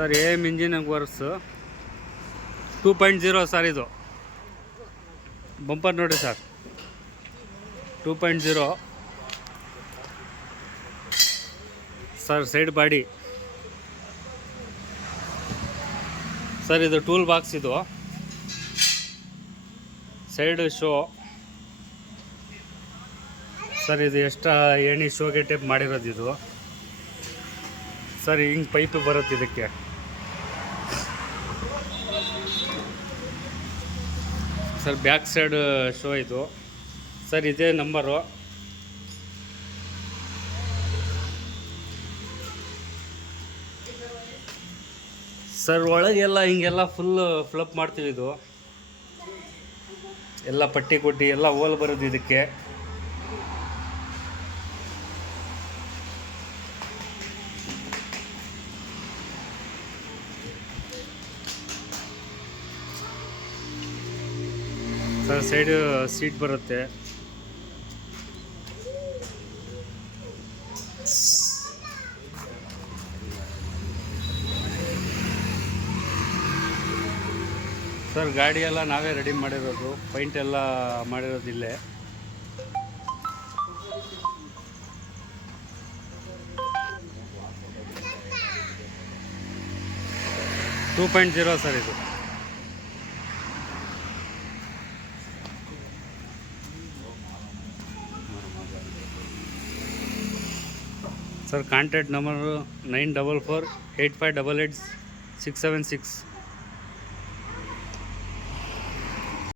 Sir AM engine works 2.0 ಸರ್. ಇದು ಬಂಪರ್ ನೋಡಿ ಸರ್, 2.0 sir. Side body sir. ಇದು ಟೂಲ್ ಬಾಕ್ಸ್. ಇದು ಸೈಡ್ ಶೋ ಸರ್. ಇದು ಎಕ್ಸ್ಟ್ರಾ ಏಣಿ ಶೋಗೆ ಟೇಪ್ ಮಾಡಿರೋದು ಇದು ಸರ್. ಹಿಂಗೆ ಪೈಪ್ ಬರುತ್ತೆ ಇದಕ್ಕೆ ಸರ್. ಬ್ಯಾಕ್ ಸೈಡ್ ಶೋ ಇದು ಸರ್. ಇದೇ ನಂಬರು ಸರ್. ಒಳಗೆಲ್ಲ ಹಿಂಗೆಲ್ಲ ಫುಲ್ ಫ್ಲಪ್ ಮಾಡ್ತೀವಿ. ಇದು ಎಲ್ಲ ಪಟ್ಟಿ ಕೊಟ್ಟು ಎಲ್ಲ ಹೋಲ್ ಬರೋದು ಇದಕ್ಕೆ ಸರ್. ಸೈಡ್ ಸೀಟ್ ಬರುತ್ತೆ ಸರ್. ಗಾಡಿ ಎಲ್ಲ ನಾವೇ ರೆಡಿ ಮಾಡಿರೋದು, ಪೈಂಟ್ ಎಲ್ಲ ಮಾಡಿರೋದು ಇಲ್ಲೇ. ಟೂ 2.0 ಸರ್. ಇದು ಸರ್. Contact number 9448588676.